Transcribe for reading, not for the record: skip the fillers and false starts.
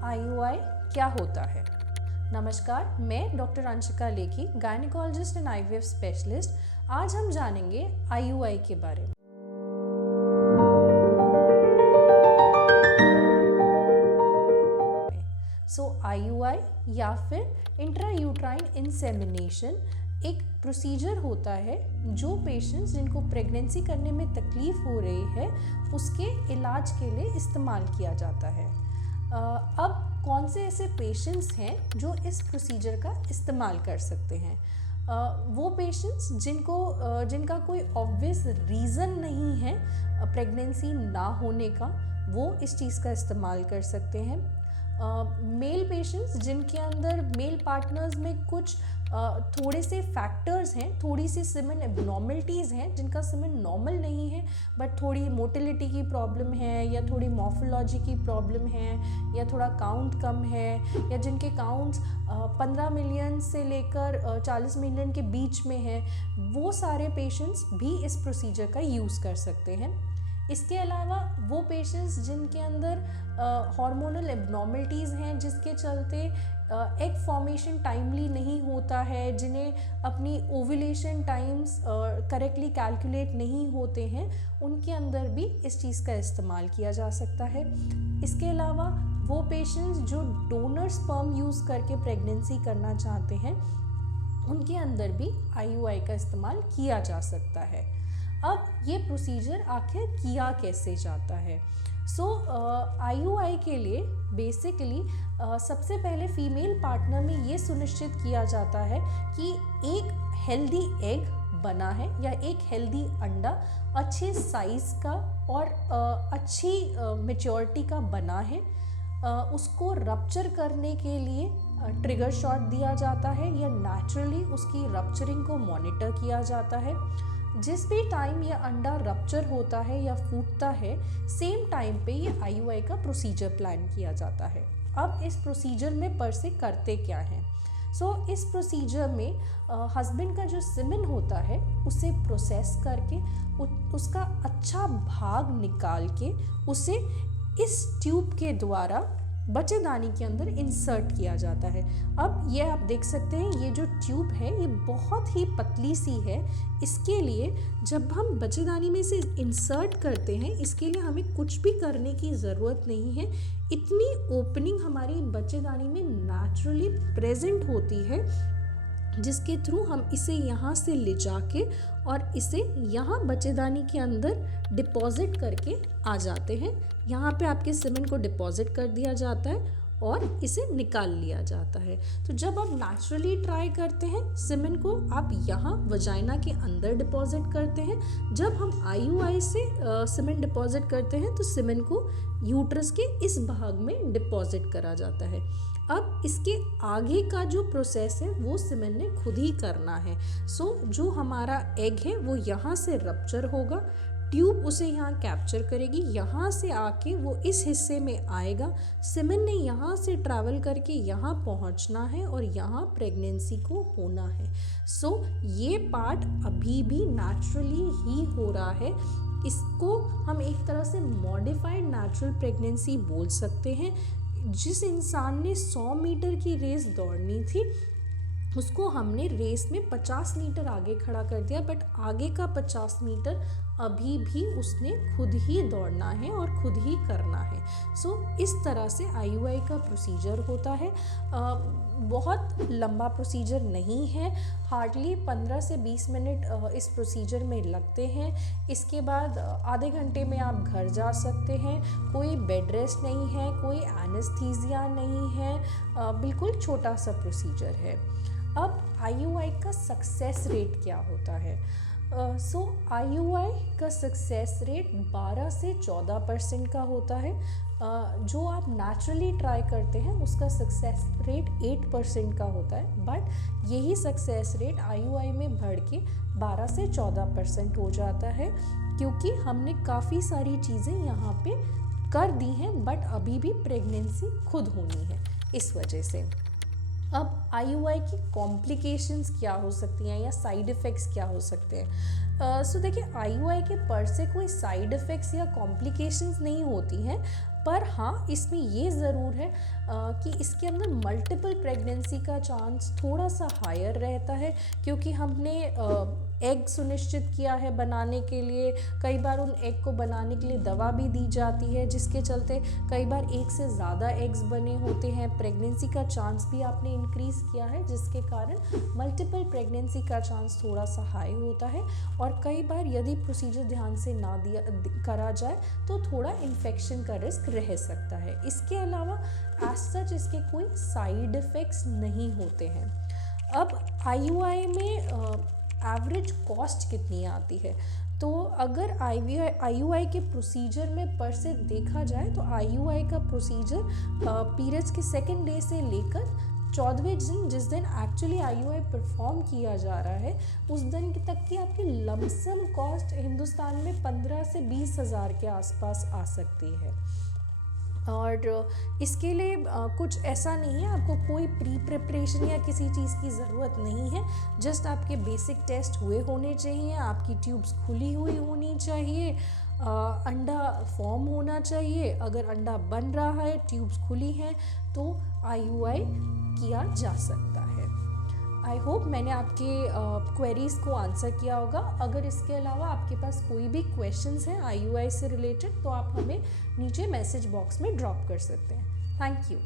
IUI क्या होता है? नमस्कार, मैं doctor Anshika Lekhi, gynaecologist and IVF specialist. आज हम जानेंगे IUI के बारे में। IUI या फिर इंट्रायूट्राइन इंसेमिनेशन एक प्रोसीजर होता है जो पेशेंट्स जिनको प्रेगनेंसी करने में तकलीफ़ हो रही है उसके इलाज के लिए इस्तेमाल किया जाता है। अब कौन से ऐसे पेशेंट्स हैं जो इस प्रोसीजर का इस्तेमाल कर सकते हैं? वो पेशेंट्स जिनका कोई ऑब्वियस रीज़न नहीं है प्रेगनेंसी ना होने का, वो इस चीज़ का इस्तेमाल कर सकते हैं। मेल पेशेंट्स जिनके अंदर मेल पार्टनर्स में कुछ थोड़े से फैक्टर्स हैं, थोड़ी सी सीमेन एबनॉर्मलिटीज़ हैं, जिनका सीमेन नॉर्मल नहीं है बट थोड़ी मोटिलिटी की प्रॉब्लम है या थोड़ी मॉर्फोलॉजी की प्रॉब्लम है या थोड़ा काउंट कम है या जिनके काउंट्स 15 मिलियन से लेकर 40 मिलियन के बीच में है, वो सारे पेशेंट्स भी इस प्रोसीजर का यूज़ कर सकते हैं। इसके अलावा वो पेशेंट्स जिनके अंदर हार्मोनल एबनॉर्मलिटीज़ हैं, जिसके चलते एग फॉर्मेशन टाइमली नहीं होता है, जिन्हें अपनी ओव्यूलेशन टाइम्स करेक्टली कैलकुलेट नहीं होते हैं, उनके अंदर भी इस चीज़ का इस्तेमाल किया जा सकता है। इसके अलावा वो पेशेंट्स जो डोनर स्पर्म यूज़ करके प्रेगनेंसी करना चाहते हैं, उनके अंदर भी IUI का इस्तेमाल किया जा सकता है। अब ये प्रोसीजर आखिर किया कैसे जाता है? IUI के लिए बेसिकली सबसे पहले फीमेल पार्टनर में ये सुनिश्चित किया जाता है कि एक हेल्दी एग बना है या एक हेल्दी अंडा अच्छे साइज़ का और अच्छी मैच्योरिटी का बना है। उसको रप्चर करने के लिए ट्रिगर शॉट दिया जाता है या नेचुरली उसकी रप्चरिंग को मॉनिटर किया जाता है। जिस भी टाइम ये अंडा रप्चर होता है या फूटता है, सेम टाइम पे ये IUI का प्रोसीजर प्लान किया जाता है। अब इस प्रोसीजर में पर से करते क्या हैं? इस प्रोसीजर में हस्बैंड का जो सीमेन होता है उसे प्रोसेस करके उसका अच्छा भाग निकाल के उसे इस ट्यूब के द्वारा बच्चेदानी के अंदर इंसर्ट किया जाता है। अब ये आप देख सकते हैं, ये जो ट्यूब है ये बहुत ही पतली सी है। इसके लिए जब हम बच्चेदानी में इसे इंसर्ट करते हैं, इसके लिए हमें कुछ भी करने की ज़रूरत नहीं है। इतनी ओपनिंग हमारी बच्चेदानी में नेचुरली प्रेजेंट होती है, जिसके थ्रू हम इसे यहाँ से ले जाके और इसे यहाँ बच्चेदानी के अंदर डिपॉजिट करके आ जाते हैं। यहाँ पे आपके सीमेन को डिपॉजिट कर दिया जाता है और इसे निकाल लिया जाता है। तो जब आप नेचुरली ट्राई करते हैं, सीमेन को आप यहाँ वजाइना के अंदर डिपॉजिट करते हैं। जब हम IUI से सीमेन डिपॉजिट करते हैं तो सीमेन को यूट्रस के इस भाग में डिपॉजिट करा जाता है। अब इसके आगे का जो प्रोसेस है वो सीमेन ने खुद ही करना है। जो हमारा एग है वो यहाँ से रप्चर होगा, ट्यूब उसे यहाँ कैप्चर करेगी, यहाँ से आके वो इस हिस्से में आएगा। सीमेन ने यहाँ से ट्रैवल करके यहाँ पहुँचना है और यहाँ प्रेगनेंसी को होना है। ये पार्ट अभी भी नेचुरली ही हो रहा है। इसको हम एक तरह से मॉडिफाइड नेचुरल प्रेगनेंसी बोल सकते हैं। जिस इंसान ने 100 मीटर की रेस दौड़नी थी, उसको हमने रेस में 50 मीटर आगे खड़ा कर दिया, बट आगे का 50 मीटर अभी भी उसने खुद ही दौड़ना है और खुद ही करना है। इस तरह से IUI का प्रोसीजर होता है। बहुत लंबा प्रोसीजर नहीं है, हार्डली 15 से 20 मिनट इस प्रोसीजर में लगते हैं। इसके बाद आधे घंटे में आप घर जा सकते हैं। कोई बेड रेस्ट नहीं है, कोई एनेस्थीसिया नहीं है, बिल्कुल छोटा सा प्रोसीजर है। अब IUI का सक्सेस रेट क्या होता है? IUI का सक्सेस रेट 12 से 14% का होता है। जो आप नेचुरली ट्राई करते हैं उसका सक्सेस रेट 8% का होता है, बट यही सक्सेस रेट IUI में बढ़ के 12 से 14% हो जाता है, क्योंकि हमने काफ़ी सारी चीज़ें यहाँ पे कर दी हैं, बट अभी भी प्रेगनेंसी खुद होनी है इस वजह से। अब IUI की कॉम्प्लिकेशंस क्या हो सकती हैं या साइड इफ़ेक्ट्स क्या हो सकते हैं? देखिए, IUI के पर से कोई साइड इफ़ेक्ट्स या कॉम्प्लिकेशंस नहीं होती हैं, पर हाँ, इसमें ये ज़रूर है कि इसके अंदर मल्टीपल प्रेगनेंसी का चांस थोड़ा सा हायर रहता है, क्योंकि हमने एग सुनिश्चित किया है बनाने के लिए। कई बार उन एग को बनाने के लिए दवा भी दी जाती है, जिसके चलते कई बार एक से ज़्यादा एग्स बने होते हैं। प्रेगनेंसी का चांस भी आपने इंक्रीज़ किया है, जिसके कारण मल्टीपल प्रेगनेंसी का चांस थोड़ा सा हाई होता है। और कई बार यदि प्रोसीजर ध्यान से ना करा जाए तो थोड़ा इन्फेक्शन का रिस्क रह सकता है। इसके अलावा एज सच इसके कोई साइड इफ़ेक्ट्स नहीं होते हैं। अब IUI में एवरेज कॉस्ट कितनी आती है, तो अगर IUI के प्रोसीजर में पर से देखा जाए तो IUI का प्रोसीजर पीरियड्स के सेकेंड डे से लेकर 14वें दिन, जिस दिन एक्चुअली IUI परफॉर्म किया जा रहा है, उस दिन तक की आपकी लमसम कॉस्ट हिंदुस्तान में 15 से 20 हज़ार के आसपास आ सकती है। और इसके लिए कुछ ऐसा नहीं है, आपको कोई प्री प्रिपरेशन या किसी चीज़ की ज़रूरत नहीं है। जस्ट आपके बेसिक टेस्ट हुए होने चाहिए, आपकी ट्यूब्स खुली हुई होनी चाहिए, अंडा फॉर्म होना चाहिए। अगर अंडा बन रहा है, ट्यूब्स खुली हैं, तो IUI किया जा सकता है। आई होप मैंने आपके क्वेरीज़ को आंसर किया होगा। अगर इसके अलावा आपके पास कोई भी क्वेश्चंस हैं IUI से रिलेटेड, तो आप हमें नीचे मैसेज बॉक्स में ड्रॉप कर सकते हैं। Thank you.